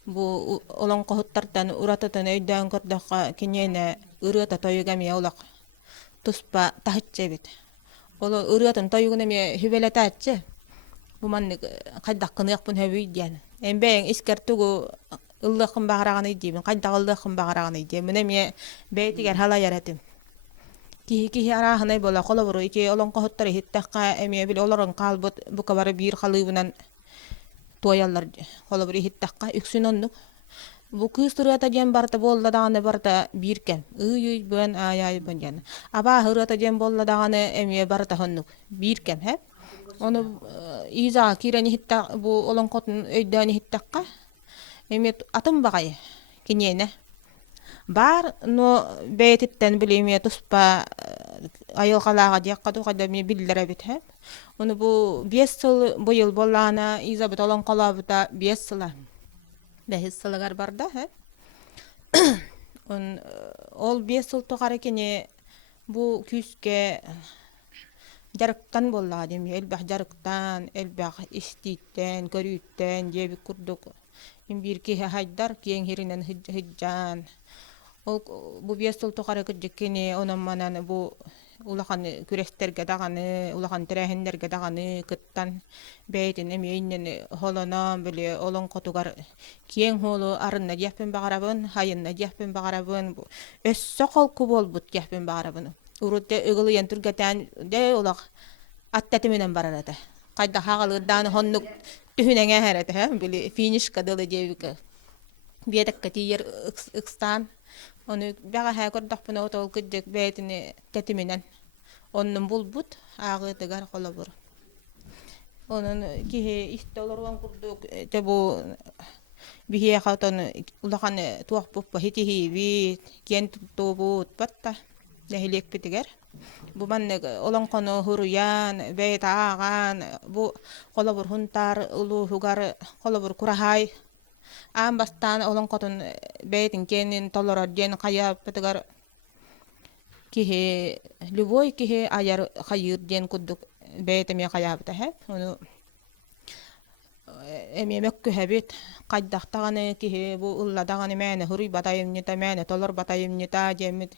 bu olan kohuttardan uratatan öydän kordaqqa kinyene ırıata toyugamiya ulaq. Tuspa tahitçebit. Ola ırıatan toyugunamiya hübeletätçe. Bu mannik qaddaqqını yaqpın höbüydyan. Embeň iskertugu ıllaqın bağırağını idibin, qaddaq ıllaqın bağırağını idibin. Munemiye beytiger hala yaratim. Kihi arahanay bola kolaburu iki olan kohuttar hittaqqa emiye bil olaran qalbut bu kabara bir qalıybunan toyallar kolaburu hittaqqa üksün onnuk. Bu kıstırata jem barta bolla dağını barta birken. Üy ben ayay banjan. Aba hırata jem bolla dağını emiye barta honnuk. Birken hep. Onu iza kireni hitta bu olan kotun öydani hittaqqa. Emiye atım bagay kinyene. Bar no beytitten bilemiye tuspa ayol qalağa diaqqa duqadami billere bit hep. Onu bu 5 yıl bu yıl bollana iza bit olan qalabıta 5 yıla. Behiz sılagar barda hep. Ol 5 yıl toqara kene bu küske jarıktan bolla dem elbah jarıktan elbah istitten görütten jebi kurduk. Bir ki haydar kiyen hirinden hijjan. Bu 5 yıl toqara kene onam manan bu ulaqan küresterge dağanı, ulaqan terehenlerge dağanı kıttan beytin emeyinnen holana bile olan kotugar kiyen holu arınna jahpen bağarabın, hayınna jahpen bağarabın, össaqal kubol but jahpen bağarabın. Urutde ögülü yentürgeten de ulaq attatıminen bararata. Qayda haqalırdan honnuk tühünenge herete, bile finish kadılı jevike. Biyedak katiyer ıkstan. Onu baga ha kordaqpına otol kıjjek beytini tetiminen. Onun bulbut ağı tegar kolabur. Onun kihe istolarwan kurduk te bu bihiye khatan ulaqan tuaq poppa hitihi bi ken tobut patta nehilek pitiger. Bu manne olan kono huruyan beyt ağan bu kolabur huntar ulu hugar kolabur kurahay. Ambastan olan kotun beytin kenin tolorad jen qaya petigar kihe luboy kihe ayar khayir jen kudduk beytim ya qaya beta hep onu emi mekku habit qaddaq tagane kihe bu ulla dagane mene huri batayım nita mene tolor batayım nita jemit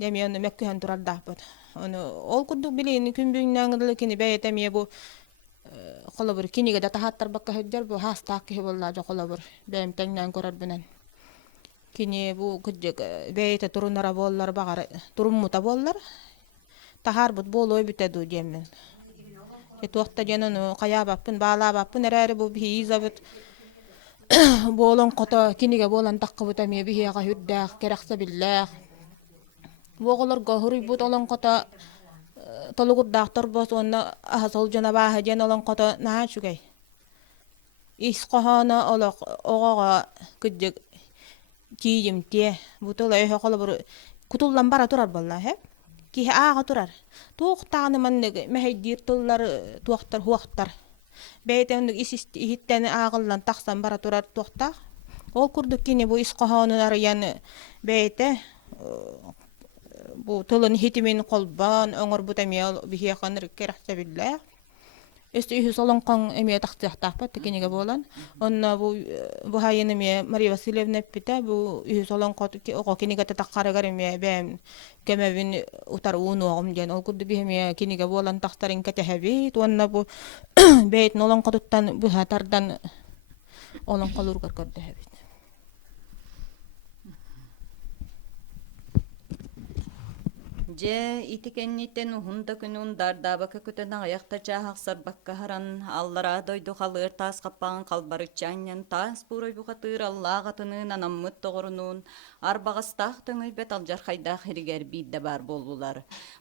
jemi onu mekku han turar dahbat onu ol kudduk bilin kümbünnangdıl kini beytim ya bu kolabur kiniga da tahattar bakka hejjar bu hastak ke bolla jo kolabur bem tengnan korar benen kini bu kujjek beyte turunara bollar bagar turummuta bollar tahar but boloy bitedu jemmen tuaqta jenanu qayabapın balabapın ereri bu bihizabet bolon qota kiniga bolan taqqabıta me bihiga hudda keraksa billah boğolar gohuri but olan qota tolugur dağıtır bos onna ahasol jana jen olan qota naha şugay isqahana olaq oğağa kujjek kiyim tie butula ehe qolabur kutullan bara turar balla hep ki ağa turar tuqtağını manne meheydir tullar tuaqtar huaqtar beyten isisti ihitten ağıllan taqsan bara turar tuaqta ol kurduk kini bu isqahanın arayan beyte bu tulun hitimin qolban öngör butamiyal bihiya qanır kerahsa billah Üstü solon kan emiye tahtahpa tekiniga bolan. Onna bu hayene me Maria Vasilyevna pita bu solon qot o kiniga taqqaragar emiye bem kemevin utar unu omjen ol kudu bihemiye kiniga bolan tahtarin katehabi onna bu beyt nolon qotuttan bu hatardan olon qalur karkadde habit. Je itikenniten hunda kunun dardabaka kutedan ayakta çahaq sarbakka haran allara doydu qalır tas qapan qalbarıçanyan tas buroy bu qatır Allah qatının anammıt toğrunun arbağastaq tыңый bet aljar xaydaq heriger bidde bar bollular.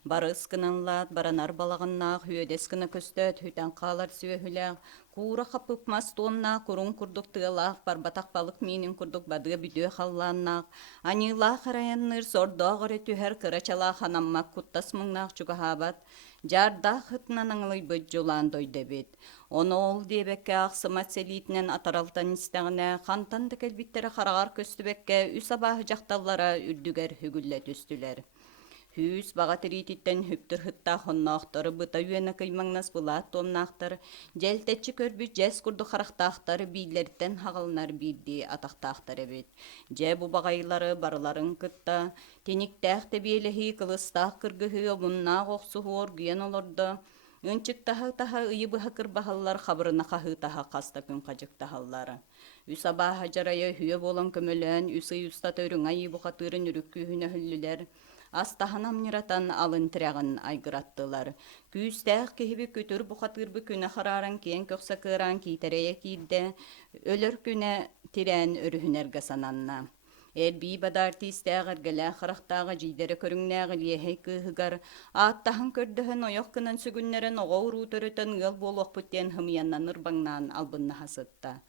Barı ıskınanlat, baran arbalağınnak, hüyedeskina köstöt, hüten qalar süvehüleq, Кура хапыпмас тонна курун курдук тыалаах барбатак балык минин курдук бадыга бүдүө халлааннаах. Анилаах хараянныр сордоогоре түһэр кырачалаах ханаммак куттас мыңнаах чугаһаабат. Жардаах хытынан аңлый бөджулаан дойдебит. Оны ол диэбекке ақсымат селиитинен атаралтан истэҕинэ хантан да келбиттере харагар көстүбекке үс абааһы жакталлара үрдүгэр хүгүллэ түстүлэр. Хүс бага тирититтен хүптөр хытта хонноохтору быта үйөне кыймаңнас булаат томнаахтар, желтечи көрбү жес курду харахтаахтар бийлерден хагалнар бирди атактаахтар эбит. Же бу багайлары барыларын кытта, тениктәэх тебиелехи кылыстаах кыргыһы обуннаах оксуһуор гүйен олордо, ынчыктаһы таһа ыйыбыһа кырбаһаллар хабырына хаһыытаһа хаста күн хажыктаһаллар. Үс абааһа жарайа хүө болон көмөлөн үс ыйуста төрүҥ айыбыхатыырын үрүккүүһүнө хүллүлэр. Астаханам нирatan алын тирагын айгыраттылар. Күүстәэх киһиби күтүр бухатырбы күнэ хараран киен көксө кыыран киитерeye киирде, өлөр күнэ тирэн өрүһүнэргэ сананна. Элби бадарти истээгэр гэлээ харахтаага жийдері көрүңнээгэ лиэхэй кыыһыгар, ааттаһын көрдөһөн ойох кынан сүгүннэрэн оҕоуруу төрөтөн ыал буолуохпуттен хымыяннан ырбаңнаан албынна хасытта.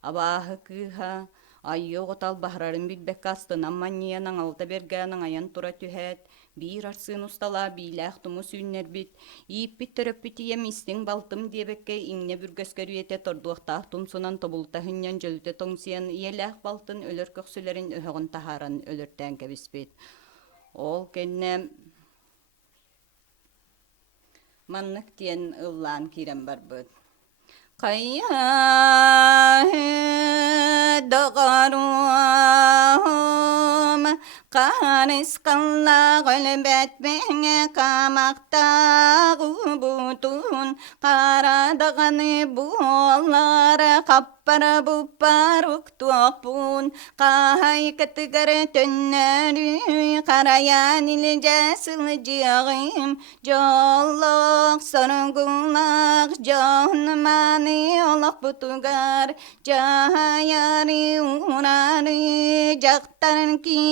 Абааһы кыыһа аййоҕотал баһрарын билбекке астынан манньыянан алта бергääнэн аян тура түһээт, биир арсыын устала биилээх туму сүүннэрбит, ииппит төрөппит ием истиң балтым диэбекке иҥне бүргөскөр үйете тордуохтаах тумсунан тобулта хынньан жөлүтэ тоҥсуйан иэлээх балтын өлөр көксүлэрин өһөҕүн таһааран өлөртээн кэбиспит. Ол кэннэ маннык тиэн ыллаан киирэн барбыт. Дағаруам қарыс қылла ғөлбәт бәңе қамақтағы бұтын қарадағаны болары қаппара бұппар ұқтуақпын қай кітігірі түннәрі қараян илі жәсіл жиғым жолық сұрғылақ жонман олақ бұтугар жаяри урары жақтарын ки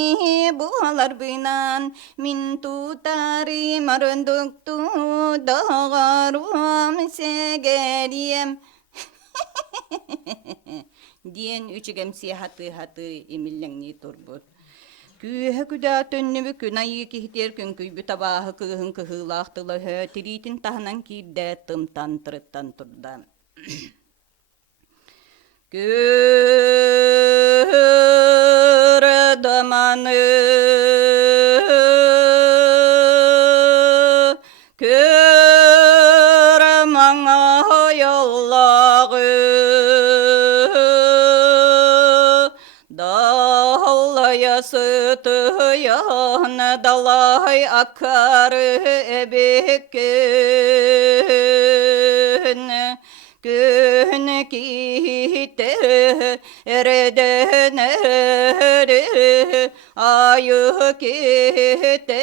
болар бынан мин тутари марындукту дағарум сегерiem диен үчігем сиахаты эмиллеңни турбут. Күйе күдә төннүбү күн айы кихитер күн күйбү табааһы кыыһын кыһыылаахтылыһы тиритин таһынан киирдэ тымтан тырыттан турда. Көр даманы көр маңа йоллағы далаясы тыян далай акары эбеккен күн ките эреден эре айы ките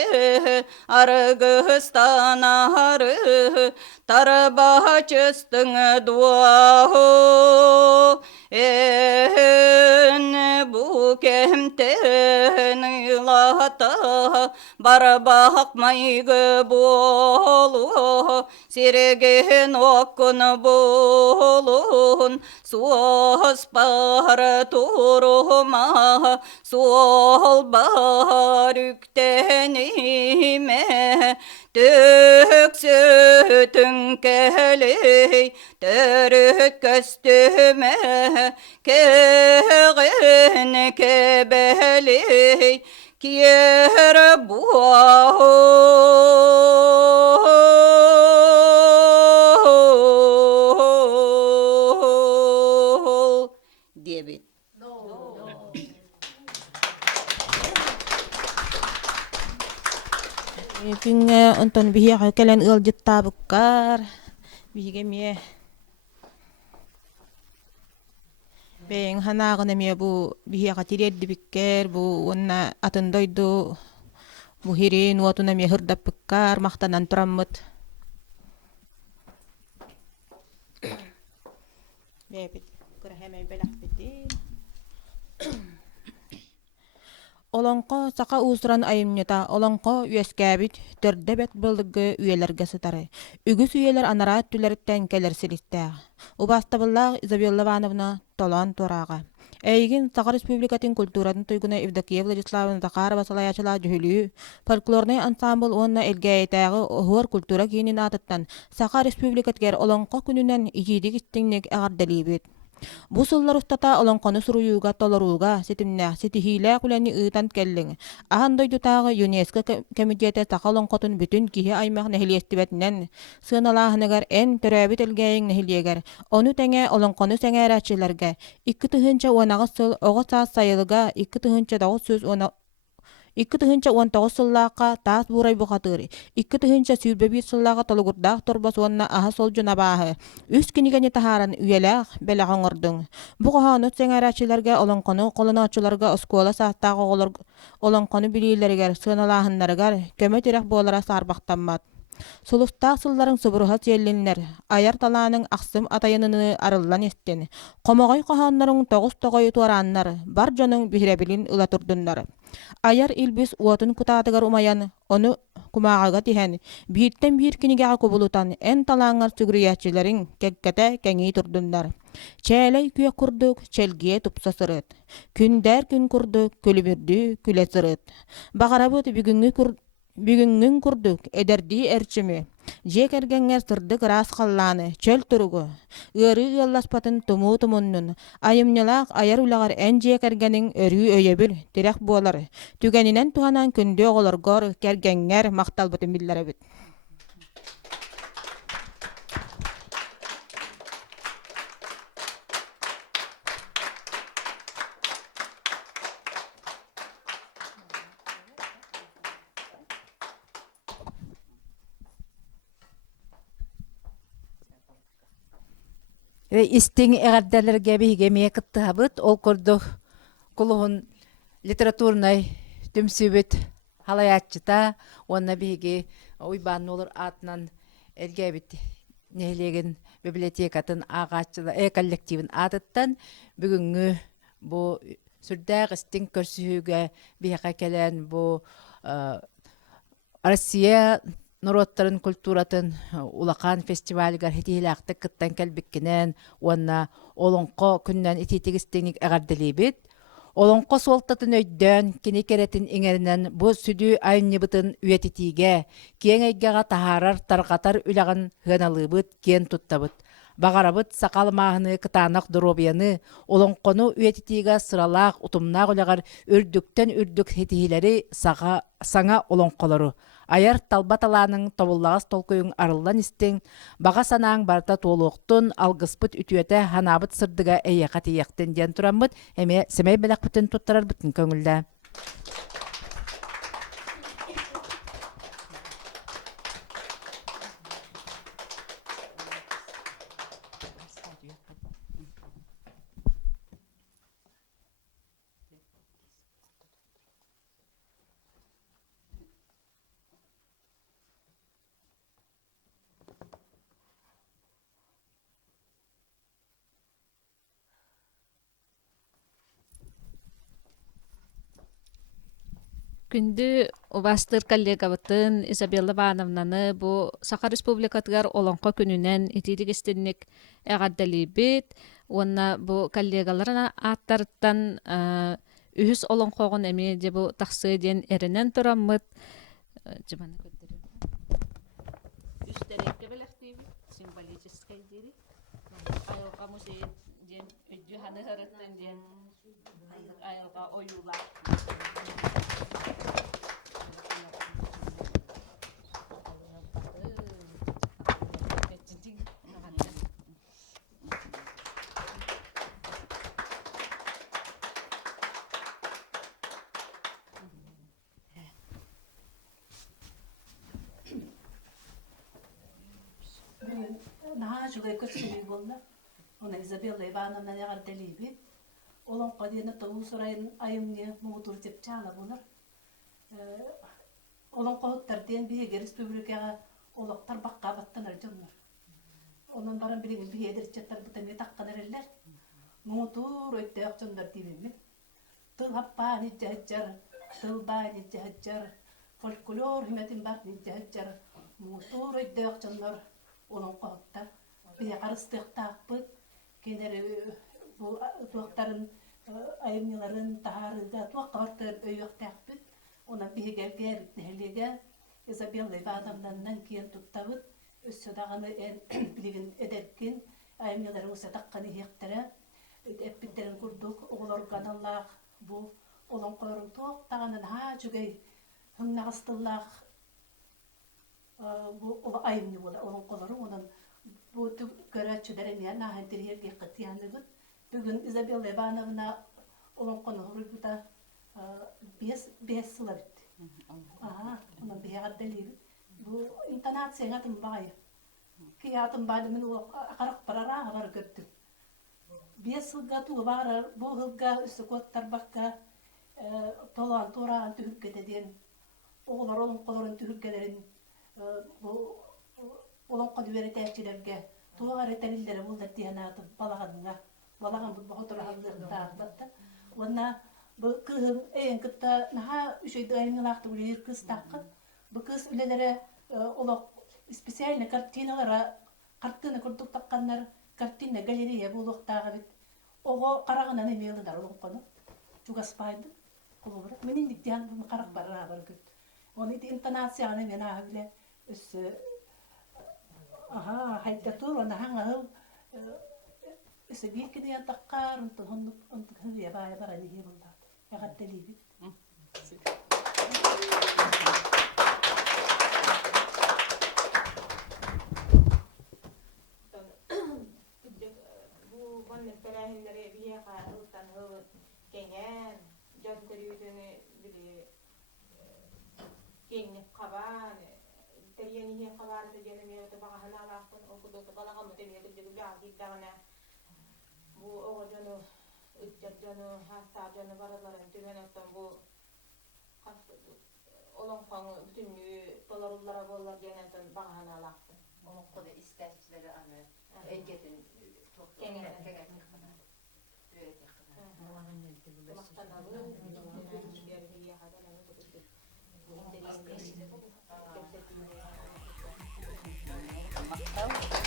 аргыстан ары тарбачыстың дуа эн бу кемтен илата барбак майгы болу сиреген оккун болун суос бар турума суол бар үктениме төксөтүн келей төрөт көстүмө кеген кебелей киер буол дебит. Күнгө онтон бихиэхэ кэлэн ыалдьыттаабыккар биһиге мие бэйэҥ ханаагына мие бу биһиэхэ тириэрдибиккэр бу уонна атындойду бу хирин уотуна мие хырдаппыккар махтанан тураммыт бэйэпит кыраһэмэй бэлэхпитин Olonko saka usuran ayımnyata olonko üyeskabit tördebet bıldıgı üyelerge sıtarı. Ügüs üyeler anara tüleritten keler siliste. Ubastabıllag Izabella Ivanovna tolan toraga. Эйгин Саха Республикатын культуратын туйгуна Евдокия Владиславовна Захарова салаячыла жүһүлүү, фольклорный ансамбл онна элгээтээги оһуор культура киинин атыттан Саха Республикатгер олонко күнүнен ижидик истиңник эгардалиибит. Бу сыллар устата олонкону суруюга толоруга ситимнэх ситихилээ кулени ыытан келлиң. Ахан дойдутагы ЮНЕСКО комитеты Саха олонкотун бүтүн киһи аймак нехилиестибетинен сыналааһынагар эн төрөбүт элгээйиң нехилиегер ону теңе олонкону сеңээрачилерге 2 тыһынча 10 сыл ого саас сайылыга 2 тыһынча 9 сөз 2 тыһынча 19 сыллаакка таас буурай бухатыыр 2 тыһынча сүүрбебиит сыллаага толугурдаах торбосуонна аха сол жунабааһы үс кинигени тахааран үйэлээх бэлэх оҥордуң. Бу коһоонут сеңээрачилерге олонкону колоноочуларга оскуола сааттаах оҕолор олонкону билиилэригэр сыаналааһыннарыгар көмө тирэх буолара саарбахтаммат. Сулустаах сылларын субуруха тиэллиннер, аяр талааның ахсым атайыныны арыллан эстен, комоҕой коһоонноруң тоҕус тоҕойу туарааннар, бар дьонуң биһиребилин ыла турдуннар. Аяр илбис уотун кутаатыгар умаян, ону кумааҕыга тиһэн, биирттен биир кинигэҕэ кубулутан эн талааңар сүгүрүйэччилэриң кеккете кэҥии турдуннар. Чээлэй күө курдук, челгие тупса сырыт. Күндээр күн курдук, күлүбүрдүү күлэ сырыт. Багарабыт бүгүңүн курдук, эдердии эрчими. Жек эргеҥҥер сырдык раас халлааны, чөл туругу. Ыары ыалласпатын тумуу тумуннун. Айымнялаах аяр улагар эн жек эргениң өрүү өйөбүл, тирэх буолар. Түгэнинен туһанан күндү оҕолоргор кэргеҥҥер макталбытын биллэребит. Истиң эгардалерге биһиге мие кыттыһабыт, ол курдук кулуһун литературнай түмсүбүт халаяччыта, онна биһиги уйбаан олар атынан элгэбит нехилеген библиотекатын агаччыла коллективин атыттан бүгүнгү бу сүрдээх истиң көрсүһүүгө биһига келен бу Россия Нороттарын культуратын улақан фестивальгар хитилақты кыттан кәлбіккенен, онна олонқо күннен ититигістеңік әғардалейбет. Олонқо солтатын өйдөн, кені керетін еңерінен бұ сүдүү айынныбытын үйетитиге, кен әйгеға тахарар тарғатар үліған ғаналыбыт, кен туттабыт. Бағарабыт сақал мағыны кытанақ дұробияны, олонқону үйетитиге сыралақ, утумнақ үліғар үрдіктен үрдік хитилері саңа олонқолары. Аяр талбаталаның тобуллағас толкуйың арылдан истең, баға санаң барта толуқтын алғыспыт үтүөтэ ханабыт сырдыға әйеқа тияқтен ден тұрамбыт, әме семей бәләқ бүтін тұттарар бүтін көңілді. Күндү убастыр коллегабытын Изабелла Ивановнаны бу Саха Республикатыгар олонко күнүнен итидигистинник эгардалибит. Онна бу коллегаларына аттарыттан үһүс олонкогун эми же бу тахсы ден эринен тураммыт. Жабаны көтөрүм. Үстерекке белектиби символический дири. Айылга музей ден үдү ханы харыттан ден айылга оюлар. Naha şuraya köşeyi bolla. Ona Izabella Ivanovna ягардалибит. Олон qadiyana tavu sorayın ayımnya muğdur tip çala bunlar. Олон qahuttardiyen bir respublikaga olaqtar bakka battanar canlar. Ondan baran bilin bir yedir çattar butamı takkanarlar. Muğdur ötte akçanlar dibimi. Tıl happa ni çaçar тылбай нижжахаджар фольклор химетин бар нижжахаджар мутур өйдөкчөннөр олон коттар бия карыстыктаакпыт кенер бу туактарын айымныларын таарыга туаккабартыр өйөктаакпыт она бигергер нелеге Изабелла Ивановнанан кийин туттабыт өссө даганы билигин эдеркин айымнылары уса такканы хектера эппиттерин курдук оголор каналлаах бу олон корун токтаганын ха жүгей хымнагыстыллаах бу айымны бола олон колору онун бу көрөчү деремия нахан тирерге кытыяныгыт бүгүн Изабелла Ивановна олон кону хурбута бес сыла бит онун биягадделиби бу интонацияга тынбагай киятын баады мен карак барарага бар көттү бес сылга туу бары бу хылга үсү коттар бакка толан тураан түһүккетеден оголор олон колорун түһүккелерин бу олон коду беретечилерге тугар этелилдери булдар тиянаты балаган бу хотурахалдыктаакбатта онна бу кыһым ээн кытта наха үшөйдү айыңылаакты улир кыз таккыт бу кыз үлелере олок специально картиналара картина курдук такканнар картина галерея булуктагы бит ого карагынан эмиелдар олонкону жугаспайды кулубура менин диктян бу карак барра бар көт оны интонацияны мен агыле өссө хайда тур она хангыл өссө биркиден таккар онтун хыя бая барани хебулда ягаттелиби Terehindere biye karutan hıvı gengen, jod körüydüğünü bili genip kaban, teriyeni hiye kaban da jenim yerde bağa hanalakın, okudu da balaga mı demeye gülce gülce ağzıydağına bu oğu jonu, ütcet jonu, hasta jonu baraların tümen ottan bu olan konu bütünlüğü dolarullara bollar jenetun bağa hanalakın. Onun kodu isterçileri anı, engetin Gengen. Maktav.